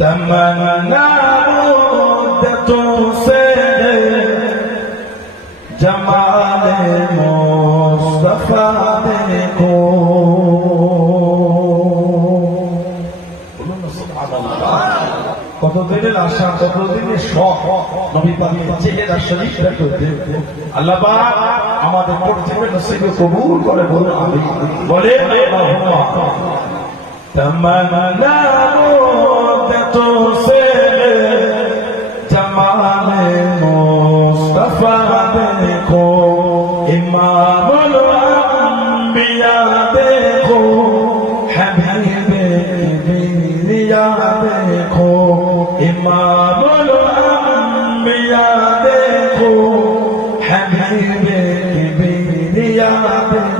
तमन्ना मुद्दतों से जमाले मुस्तफा देखो। কতদিনের আশা, কতদিনের শখ নবী পাকের চেহারা শরীফটা দেখতে। আল্লাহ পাক আমাদের প্রত্যেককে নসিবে কবুল করে বলে আমিন। বলে আল্লাহুম্মা तमन्ना मुद्दतों से जमाले मुस्तफा देखो, इमामुल अंबिया देखो, हबीबे बिरिया देखो, इमामुल अंबिया देखो, हबीबे बिरिया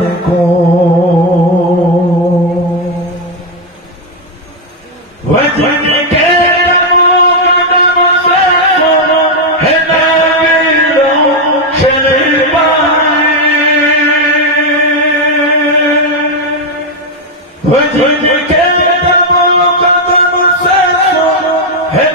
देखो। Hey,